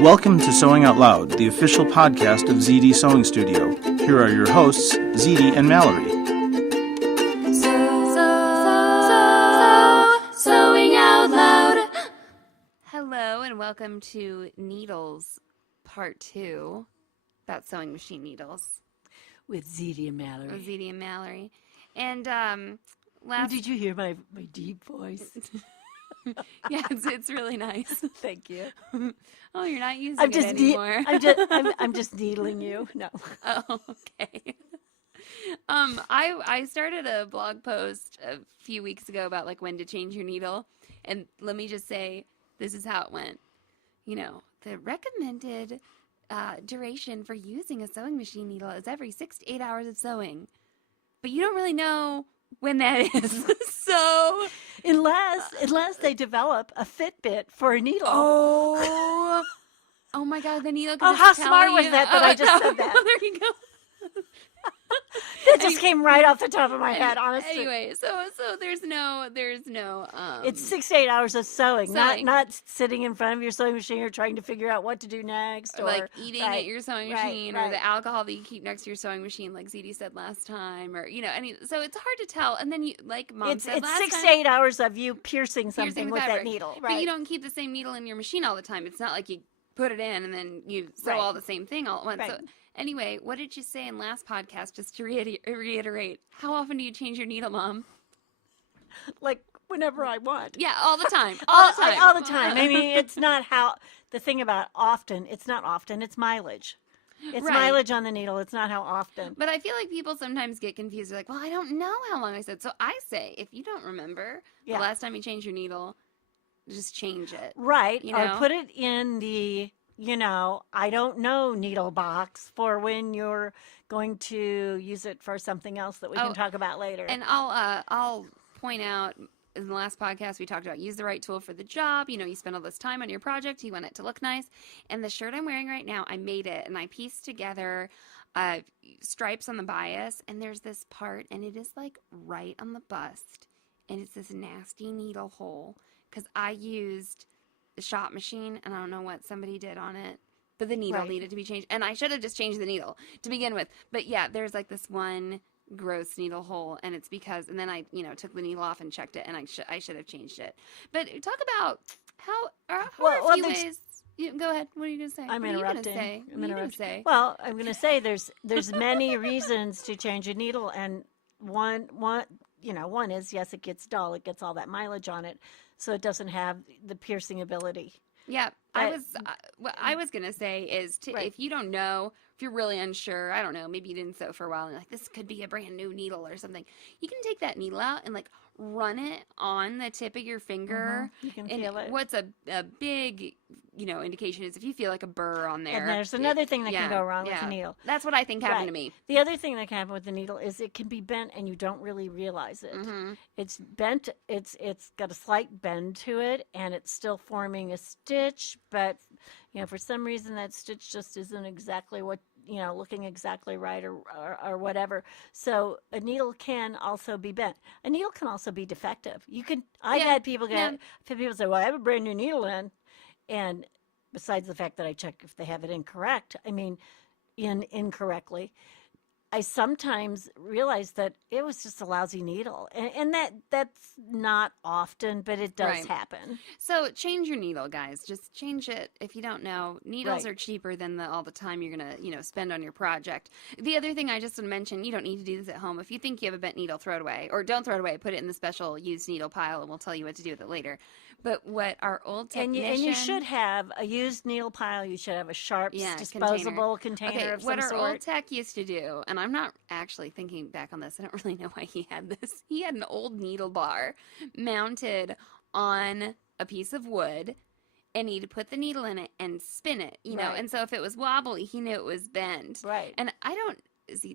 Welcome to Sewing Out Loud, the official podcast of ZD Sewing Studio. Here are your hosts, ZD and Mallory. Sewing Out Loud. Hello and welcome to Needles Part 2, about sewing machine needles. With ZD and Mallory. With ZD and Mallory. And Did you hear my deep voice? Yeah, it's really nice. Thank you. Oh, you're not using it anymore. I'm just needling you. No. Oh, okay. I started a blog post a few weeks ago about like when to change your needle, and let me just say this is how it went. You know, the recommended duration for using a sewing machine needle is every 6 to 8 hours of sewing, but you don't really know when that is. So unless they develop a Fitbit for a needle. Oh my God, the needle. Oh, how smart was that I just said that? There you go. That just came right off the top of my head, honestly. Anyway, so there's no. It's 6 to 8 hours of sewing. Sewing. Not sitting in front of your sewing machine or trying to figure out what to do next, or like eating at your sewing machine, or right. the alcohol that you keep next to your sewing machine, like ZD said last time, or so it's hard to tell. And then you, like Mom said last time, it's 6 to 8 hours of you piercing something with fabric. that needle, But you don't keep the same needle in your machine all the time. It's not like you put it in and then you sew all the same thing all at once. Right. So anyway, what did you say in last podcast? Just to reiterate, how often do you change your needle, Mom? Like whenever I want. Yeah, all the time. All the time. I mean, it's not the thing about often. It's not often. It's mileage. It's mileage on the needle. It's not how often. But I feel like people sometimes get confused. They're like, well, I don't know how long I said. So I say, if you don't remember the last time you changed your needle, just change it. Right. You know? Or put it in the, I don't know needle box for when you're going to use it for something else that we can talk about later. And I'll point out, in the last podcast, we talked about use the right tool for the job. You spend all this time on your project. You want it to look nice. And the shirt I'm wearing right now, I made it. And I pieced together stripes on the bias. And there's this part, and it is like right on the bust. And it's this nasty needle hole. Because I used the shop machine, and I don't know what somebody did on it. But the needle needed to be changed. And I should have just changed the needle to begin with. But yeah, there's like this one gross needle hole, and it's because, and then I took the needle off and checked it, and I should have changed it. But talk about how are a few ways. Go ahead. What are you going to say? I'm interrupting. What are you going to say? Well, I'm going to say there's many reasons to change a needle, and one is, yes, it gets dull. It gets all that mileage on it, so it doesn't have the piercing ability. Yeah, what I was going to say is if you don't know, if you're really unsure, I don't know, maybe you didn't sew for a while and like, this could be a brand new needle or something. You can take that needle out and like run it on the tip of your finger. You can feel it. What's a big, indication is if you feel like a burr on there. And there's another thing that can go wrong with the needle. That's what I think happened to me. The other thing that can happen with the needle is it can be bent and you don't really realize it. Mm-hmm. It's bent. It's got a slight bend to it, and it's still forming a stitch. But for some reason that stitch just isn't exactly what looking exactly right or whatever. So a needle can also be bent. A needle can also be defective. I've had people say, well, I have a brand new needle in. And besides the fact that I check if they have it incorrectly, I sometimes realize that it was just a lousy needle. And that's not often, but it does happen. So change your needle, guys. Just change it. If you don't know, needles are cheaper than all the time you're going to, spend on your project. The other thing I just want to mention, you don't need to do this at home. If you think you have a bent needle, throw it away. Or don't throw it away. Put it in the special used needle pile, and we'll tell you what to do with it later. But what our old technician... And you should have a used needle pile. You should have a Sharps disposable container of some what sort. our old tech used to do, and I'm not actually thinking back on this. I don't really know why he had this. He had an old needle bar mounted on a piece of wood, and he'd put the needle in it and spin it, And so if it was wobbly, he knew it was bent. Right. And I don't...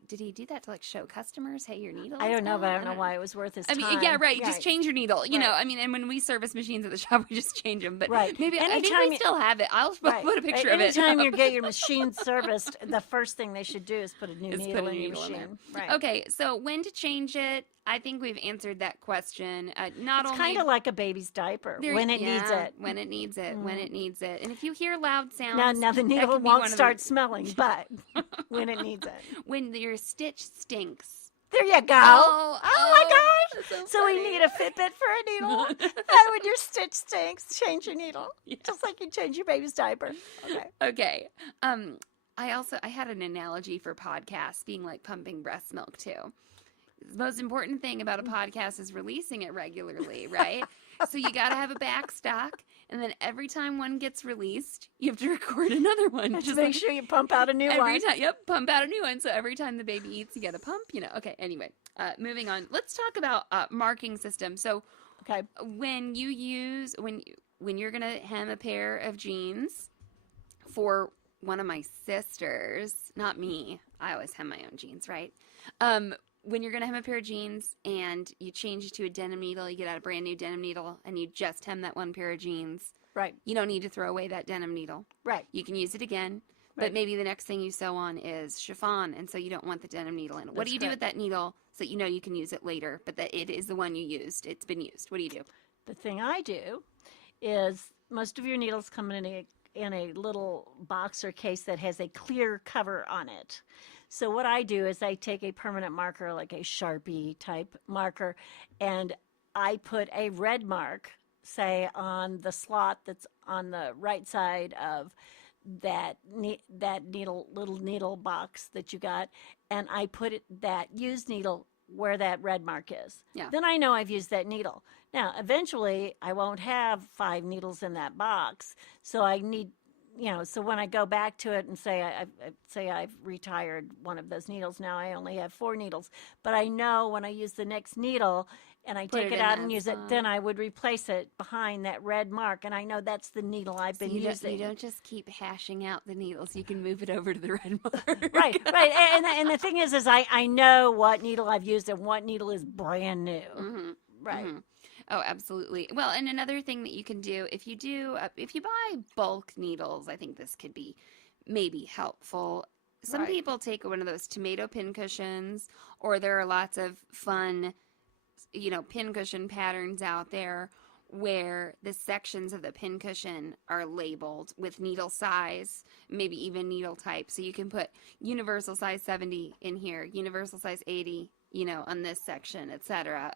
did he do that to like show customers, hey, your needle? I don't know, but I don't know why it was worth his time. Yeah, right. Just change your needle. And when we service machines at the shop, we just change them. But maybe I think we still have it. I'll put a picture of it. Anytime you get your machine serviced, the first thing they should do is put a new needle in your machine. Right. Okay, so when to change it? I think we've answered that question. Not It's only kind of like a baby's diaper when it needs yeah, it. when it needs it, when it needs it. And if you hear loud sounds, Now the that needle could be won't one of start the- smelling, but when it needs it. when your stitch stinks. There you go. Oh, my gosh. that's So we funny. need a Fitbit for a needle. And when your stitch stinks, change your needle. Yeah. Just like you change your baby's diaper. Okay. Okay. I had an analogy for podcasts being like pumping breast milk too. The most important thing about a podcast is releasing it regularly, right? So you got to have a back stock, and then every time one gets released, you have to record another one. Just make sure you pump out a new every one. time. Yep, pump out a new one. So every time the baby eats, you got to pump. Okay. Anyway, moving on. Let's talk about marking system. So Okay. when you're gonna hem a pair of jeans for one of my sisters, not me, I always hem my own jeans, right? When you're gonna hem a pair of jeans and you change it to a denim needle, you get out a brand new denim needle and you just hem that one pair of jeans, Right. you don't need to throw away that denim needle. Right. You can use it again, but Right. maybe the next thing you sew on is chiffon, and so you don't want the denim needle in it. What That's do you do with correct. that needle so that you know you can use it later, but that it is the one you used? It's been used. What do you do? The thing I do is most of your needles come in a little box or case that has a clear cover on it. So what I do is I take a permanent marker, like a Sharpie type marker, and I put a red mark, say on the slot that's on the right side of that little needle box that you got, and I put that used needle where that red mark is. Yeah. Then I know I've used that needle. Now, eventually, I won't have 5 needles in that box, so I need, so when I go back to it and say I've retired one of those needles, now I only have 4 needles. But I know when I use the next needle and I Put take it it in out that and use it, spot. then I would replace it behind that red mark, and I know that's the needle I've been you using. don't just keep hashing out the needles. You can move it over to the red mark. Right. And the thing is I know what needle I've used and what needle is brand new. Mm-hmm. Right. Mhm. Oh, absolutely. Well, and another thing that you can do if you buy bulk needles, I think this could be maybe helpful. Some Right. people take one of those tomato pin cushions, or there are lots of fun, pin cushion patterns out there where the sections of the pin cushion are labeled with needle size, maybe even needle type. So you can put universal size 70 in here, universal size 80, on this section, etc.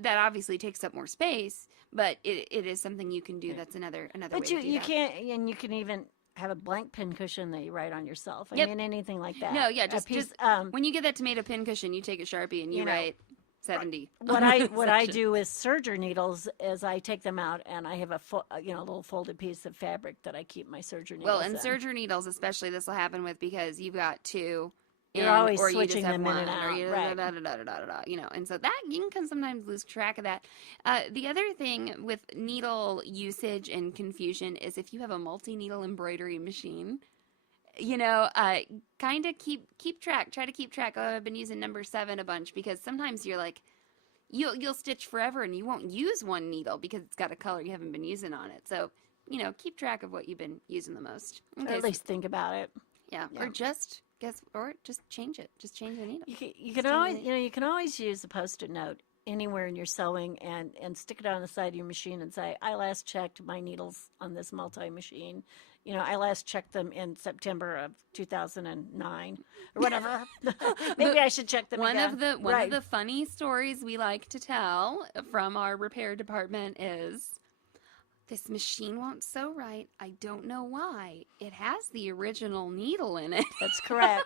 That obviously takes up more space, but it is something you can do. That's another way But to do you that. can't, and you can even have a blank pin cushion that you write on yourself. I Yep. mean, anything like that. No, yeah, A just piece, when you get that tomato pin cushion, you take a Sharpie and you write 70. what on I the what I section. do with serger needles is I take them out and I have a little folded piece of fabric that I keep my serger needles. Well, and in. serger needles especially, this will happen with because you've got 2. You're always or you just switching have them in and one, or out, you right. and so that you can sometimes lose track of that. The other thing with needle usage and confusion is if you have a multi-needle embroidery machine, kind of keep track. Try to keep track. Oh, I've been using number 7 a bunch, because sometimes you're like, you'll stitch forever and you won't use one needle because it's got a color you haven't been using on it. So, keep track of what you've been using the most. Or Okay, at least think about it. yeah. yeah. Or just change it. Just change the needle. You can Just always change it. you can always use a post-it note anywhere in your sewing and stick it on the side of your machine and say, I last checked my needles on this multi-machine. I last checked them in September of 2009 or whatever. Maybe I should check them One again. of the Right. funny stories we like to tell from our repair department is, this machine won't sew right. I don't know why. It has the original needle in it. That's correct.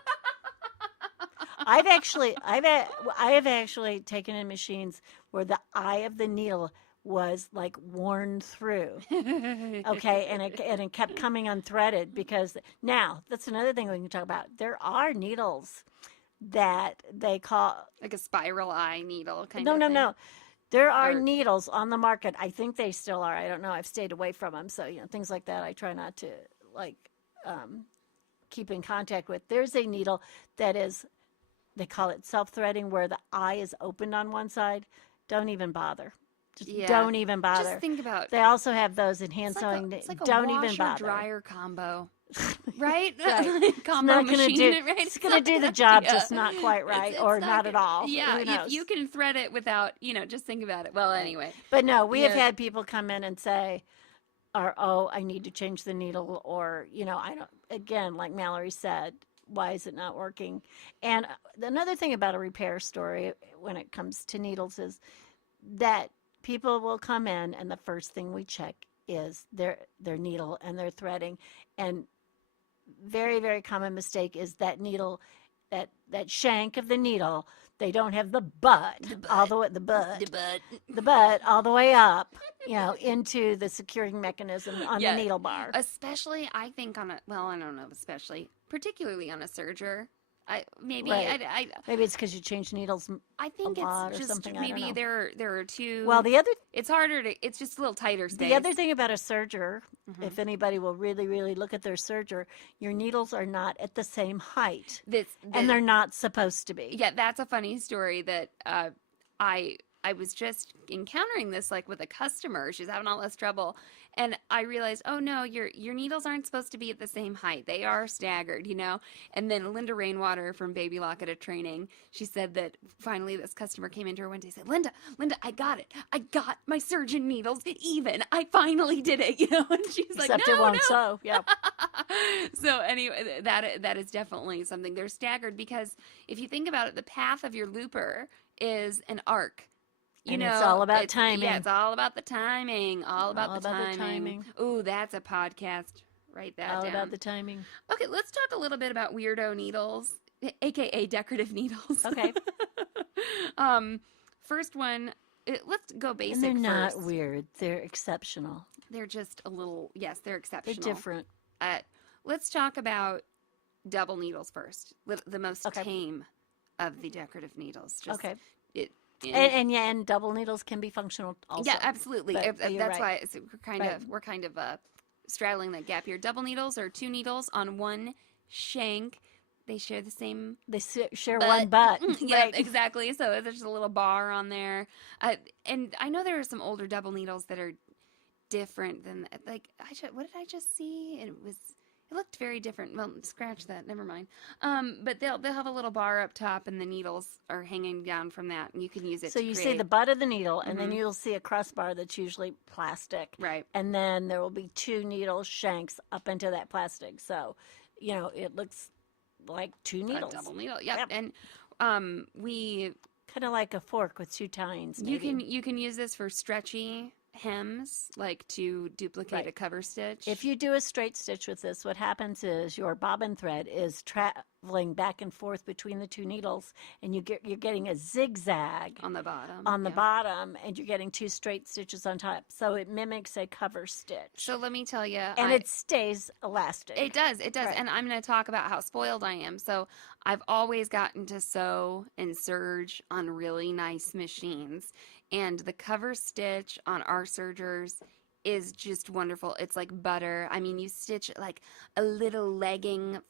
I have actually taken in machines where the eye of the needle was like worn through. Okay, and it kept coming unthreaded, because now that's another thing we can talk about. There are needles that they call Like a spiral eye needle kind no of no thing. no. There are Or- needles on the market. I think they still are. I don't know. I've stayed away from them, so things like that I try not to keep in contact with. There's a needle that is, they call it self-threading, where the eye is opened on one side. Don't even bother. Just Yeah. don't even bother. Just think about They also have those in hand it's sewing. like a Don't even washer bother. dryer combo. right? Right. Combo not gonna machine, do. right? It's gonna do the job, yeah. just not quite right, It's or not not at all. Yeah, Who knows? if you can thread it without, just think about it. Well, Right. anyway, But no, we have yeah, had people come in and say, or oh, I need to change the needle, or I don't. Again, like Mallory said, why is it not working? And another thing about a repair story when it comes to needles is that people will come in, and the first thing we check is their needle and their threading, and very very common mistake is that needle, that shank of the needle. They don't have the butt the all butt, the way the butt. the butt all the way up, into the securing mechanism on the Yeah, needle bar. especially I think on a well, I don't know, especially particularly on a serger. I maybe Right. I Maybe it's because you change needles I think lot or it's just something, I don't maybe know. there are two. Well, It's harder to. It's just a little tighter space. the other thing about a serger, Mhm. if anybody will really, really look at their serger, your needles are not at the same height, and they're not supposed to be. Yeah, that's a funny story that I was just encountering this like with a customer. She's having all this trouble, and I realized, oh no, your needles aren't supposed to be at the same height. They are staggered, And then Linda Rainwater from Baby Lock at a training, she said that finally this customer came into her one day and said, Linda, I got it. I got my surgeon needles even. I finally did it, And she's like, Except no, it won't no. sew. Yeah. So anyway, that is definitely something. They're staggered because if you think about it, the path of your looper is an arc. And it's all about Yeah, timing. it's all about the timing. All about the about the timing. timing. Ooh, that's a podcast. Write that All down. about the timing. Okay, let's talk a little bit about weirdo needles, aka decorative needles. Okay. First one. Let's go basic And they're not first. weird. They're exceptional. They're just a little. Yes, they're They're exceptional. different. Let's talk about double needles first. The most Okay. tame of the decorative needles. Just Okay. it. And double needles can be functional also. Yeah, absolutely. But you're That's right. why we're kind of straddling that gap here. Double needles are two needles on one shank. They share the same They share butt. one butt. Yeah, Right. exactly. So there's just a little bar on there. And I know there are some older double needles that are different than like what did I just see? It looked very different. Well, scratch that. Never mind. But they'll have a little bar up top, and the needles are hanging down from that, and you can use it. So to you see create- the butt of the needle, and then Mhm. you'll see a crossbar that's usually plastic. right. And then there will be two needle shanks up into that plastic. So, it looks like two A needles. double needle. Yep. Yep. And we Kind of like a fork with two tines. Maybe. you can use this for stretchy hems, like to duplicate Right. a cover stitch. If you do a straight stitch with this, what happens is your bobbin thread is traveling back and forth between the two needles, and you're getting a zigzag on the bottom. on the yeah. bottom, and you're getting two straight stitches on top. So it mimics a cover stitch, So let me tell you, and it stays elastic. It does. Right. And I'm going to talk about how spoiled I am. So I've always gotten to sew and serge on really nice machines. And the cover stitch on our sergers is just wonderful. It's like butter. I mean, you stitch like a little legging,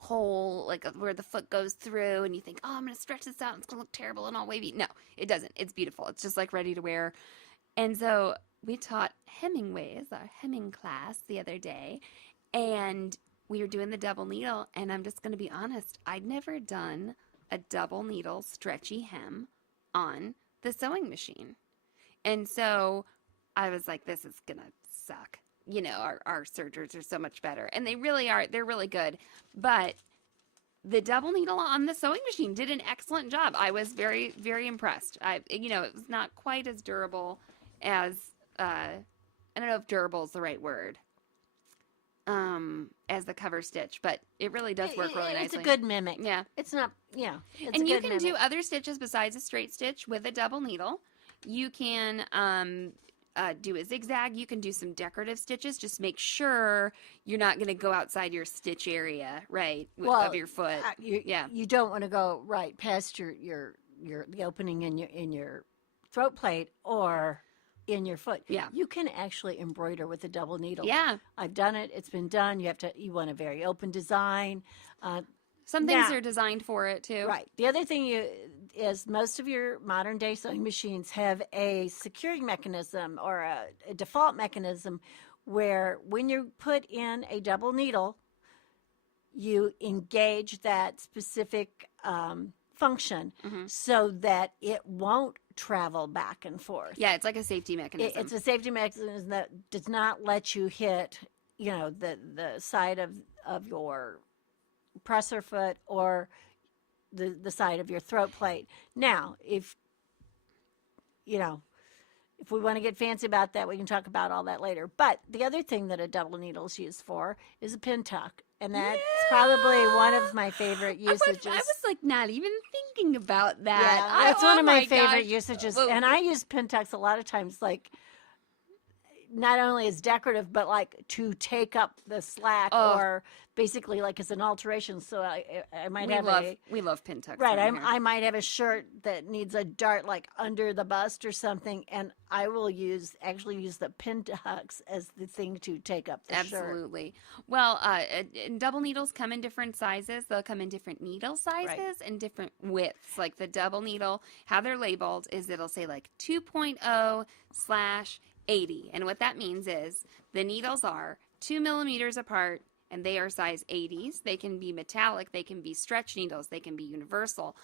hole, like where the foot goes through, and you think, oh, I'm going to stretch this out. It's going to look terrible and all wavy. No, it doesn't. It's beautiful. It's just like ready to wear. And so we taught Hemingways, our hemming class, the other day, and we were doing the double needle, and I'm just going to be honest, I'd never done a double needle stretchy hem on the sewing machine. And so I was like, this is going to suck. Our sergers are so much better, and they really are. They're really good. But the double needle on the sewing machine did an excellent job. I was very, very impressed. It was not quite as durable as, I don't know if durable is the right word, as the cover stitch, but it really does work really nicely. It's a good mimic. Yeah. It's not, it's And a you good can do mimic. other stitches besides a straight stitch with a double needle. You can do a zigzag. You can do some decorative stitches. Just make sure you're not going to go outside your stitch area, right, of your foot. Yeah. You don't want to go right past the opening in your throat plate or in your foot. Yeah. You can actually embroider with a double needle. Yeah. I've done it. It's been done. You want a very open design. Some things Now- are designed for it, too. Right. The other thing is most of your modern day sewing machines have a securing mechanism or a default mechanism where when you put in a double needle, you engage that specific function so that it won't travel back and forth. Yeah, it's like a safety mechanism. It's a safety mechanism that does not let you hit, the side of your presser foot or the side of your throat plate. Now, if we want to get fancy about that, we can talk about all that later. But the other thing that a double needle is used for is a pin tuck. And that's probably one of my favorite usages. I was like not even thinking about that. Yeah, that's one of my favorite gosh. usages. Well, And I use pin tucks a lot of times, like not only as decorative, but like to take up the slack or basically like as an alteration. So I might we love pin tucks. Right, around here. I might have a shirt that needs a dart like under the bust or something, and I will actually use the pin tucks as the thing to take up the shirt. Absolutely. Well, double needles come in different sizes. They'll come in different needle sizes and different widths. Like the double needle, how they're labeled is it'll say like 2.0/80. And what that means is the needles are 2 millimeters apart and they are size 80s. They can be metallic, they can be stretch needles, they can be universal.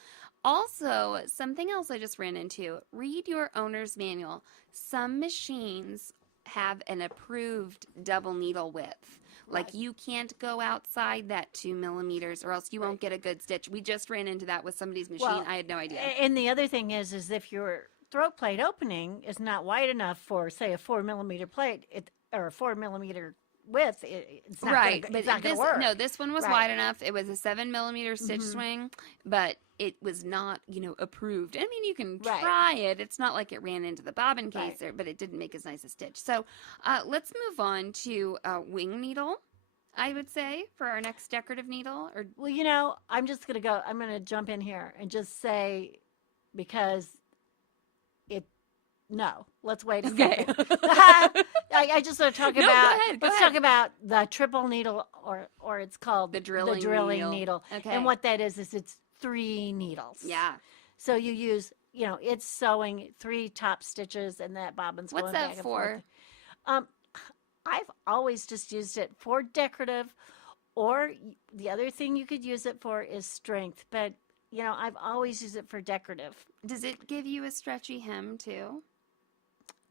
Also, something else I just ran into, read your owner's manual. Some machines have an approved double needle width. Like you can't go outside that 2 millimeters or else you won't get a good stitch. We just ran into that with somebody's machine. Well, I had no idea. And the other thing is if your throat plate opening is not wide enough for, say, a 4 millimeter plate, or a 4 millimeter width, it's not right, gonna, it's not going to work. No, this one was wide enough. It was a 7 millimeter stitch swing, but it was not, approved. I mean, you can try it. It's not like it ran into the bobbin case, but it didn't make as nice a stitch. So let's move on to wing needle, I would say, for our next decorative needle. Well, I'm going to jump in here and just say, because let's wait. Okay. I just want to talk about. Go ahead. Let's talk about the triple needle, or it's called the drilling needle. Okay. And what that is it's 3 needles. Yeah. So you use, it's sewing 3 top stitches, and that bobbin's What's going that back and for? forth. I've always just used it for decorative, or the other thing you could use it for is strength. But I've always used it for decorative. Does it give you a stretchy hem too?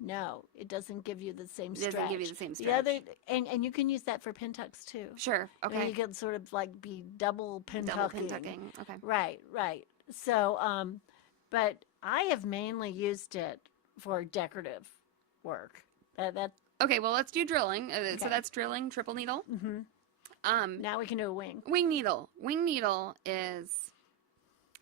No, it doesn't give you the same It stretch. doesn't give you the same stretch. The other, and you can use that for pin tucks too. Sure. Okay. You can sort of like be double pin tucking. Okay. Right. So, but I have mainly used it for decorative work. That Okay. Well, let's do drilling. So that's drilling, triple needle. Mm-hmm. Now we can do a wing. Wing needle. Wing needle is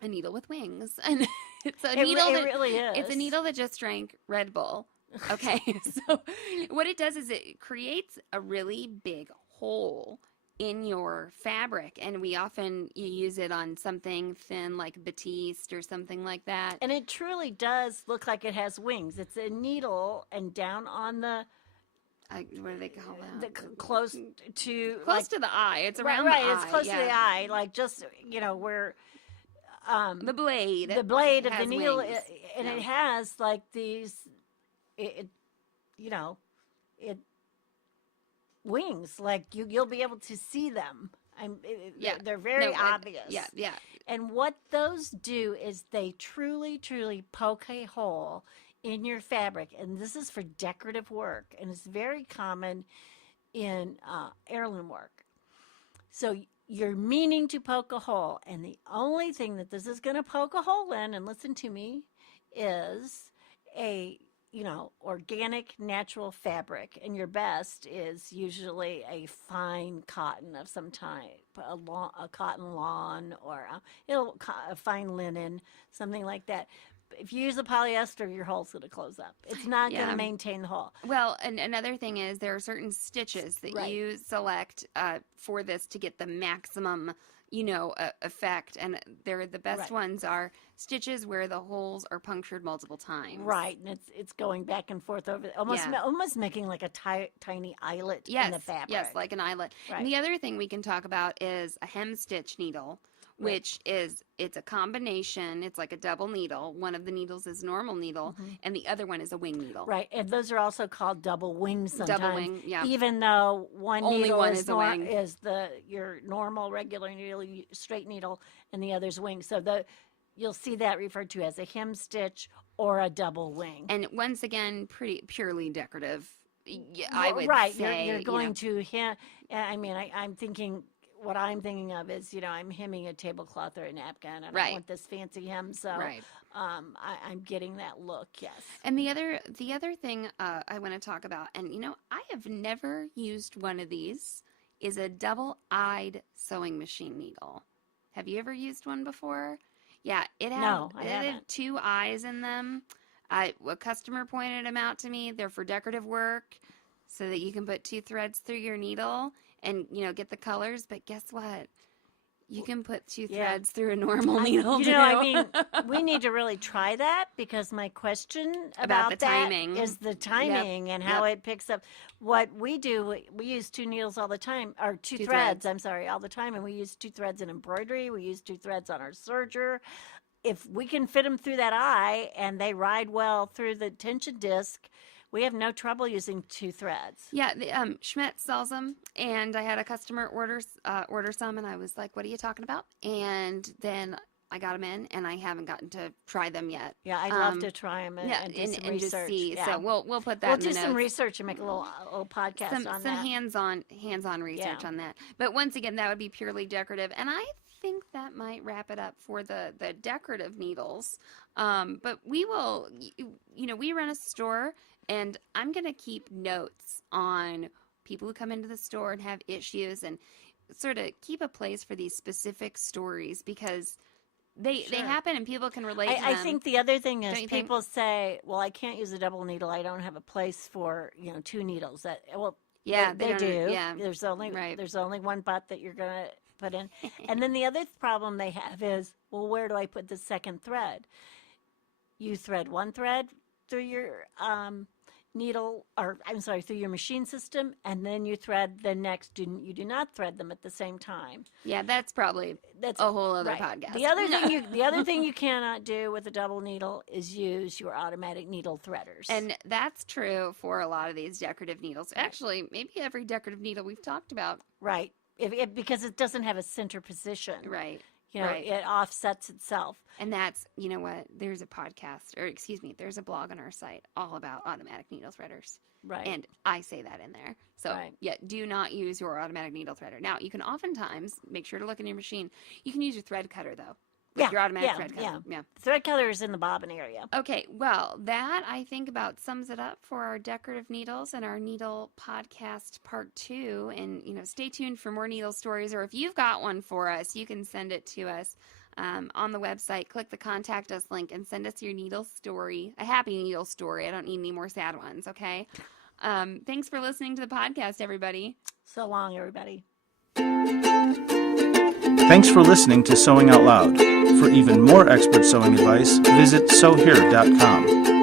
a needle with wings, and it's a needle. It really is. It's a needle that just drank Red Bull. Okay, so what it does is it creates a really big hole in your fabric, and you use it on something thin like batiste or something like that. And it truly does look like it has wings. It's a needle, and down on the what do they call that? Close to the eye. It's around right. the eye. It's close to the eye, like just where. The blade. The blade of the has needle, wings. and it has like these, wings. Like you'll be able to see them. They're very obvious. Yeah. And what those do is they truly, truly poke a hole in your fabric, and this is for decorative work, and it's very common in heirloom work. So you're meaning to poke a hole, and the only thing that this is going to poke a hole in, and listen to me, is a organic natural fabric, and your best is usually a fine cotton of some type, a cotton lawn, or a fine linen, something like that. If you use a polyester, your hole's going to close up. It's not going to maintain the hole. Well, and another thing is there are certain stitches that you select for this to get the maximum, effect. And they're the best ones are stitches where the holes are punctured multiple times. Right, and it's going back and forth over, almost making like a tiny eyelet in the fabric. Yes, like an eyelet. Right. And the other thing we can talk about is a hem stitch needle, which is, it's a combination. It's like a double needle. One of the needles is normal needle, and the other one is a wing needle. Right, and those are also called double wings sometimes. Double wing, yeah. Even though one Only needle one is, is a wing. is your normal regular needle, straight needle, and the other's wing. So you'll see that referred to as a hem stitch or a double wing. And once again, pretty purely decorative. Yeah, I would right, say. you're going to hem. I mean, I'm thinking. What I'm thinking of is, I'm hemming a tablecloth or a napkin. I don't want this fancy hem, so I'm getting that look. Yes. And the other thing I want to talk about, and I have never used one of these, is a double-eyed sewing machine needle. Have you ever used one before? Yeah, it had 2 eyes in them. A customer pointed them out to me. They're for decorative work, so that you can put 2 threads through your needle and get the colors. But guess what? You can put 2 threads through a normal needle too. I mean, we need to really try that, because my question about the that timing is the timing and how it picks up. What we do, we use 2 needles all the time, or 2 threads, I'm sorry, all the time, and we use 2 threads in embroidery. We use 2 threads on our serger. If we can fit them through that eye and they ride well through the tension disc, we have no trouble using 2 threads. Yeah, Schmidt sells them, and I had a customer order some, and I was like, "What are you talking about?" And then I got them in, and I haven't gotten to try them yet. Yeah, I'd love to try them and do some research. Just see. Yeah. So we'll put that. We'll in do the some notes. research and make a little podcast on that. Some hands-on research on that. But once again, that would be purely decorative, and I think that might wrap it up for the decorative needles. But we will, we run a store. And I'm going to keep notes on people who come into the store and have issues, and sort of keep a place for these specific stories, because they happen and people can relate to them. I think the other thing is people say, well, I can't use a double needle. I don't have a place for, 2 needles. They do. Yeah. There's only one butt that you're going to put in. And then the other problem they have is, well, where do I put the second thread? You thread one thread through your through your machine system, and then you thread the next. You do not thread them at the same time. Yeah, that's probably a whole other podcast. The other thing you cannot do with a double needle is use your automatic needle threaders. And that's true for a lot of these decorative needles. Actually, maybe every decorative needle we've talked about. Right. Because it doesn't have a center position. Right. It offsets itself. And that's, there's a podcast, there's a blog on our site all about automatic needle threaders. Right. And I say that in there. So, do not use your automatic needle threader. Now, you can oftentimes, make sure to look in your machine, you can use your thread cutter, though. Your automatic thread cutter. Yeah. Thread cutter is in the bobbin area. Okay, well, that I think about sums it up for our decorative needles and our needle podcast part 2. And, stay tuned for more needle stories, or if you've got one for us, you can send it to us on the website. Click the contact us link and send us your needle story, a happy needle story. I don't need any more sad ones, okay? Thanks for listening to the podcast, everybody. So long, everybody. Thanks for listening to Sewing Out Loud. For even more expert sewing advice, visit sewhere.com.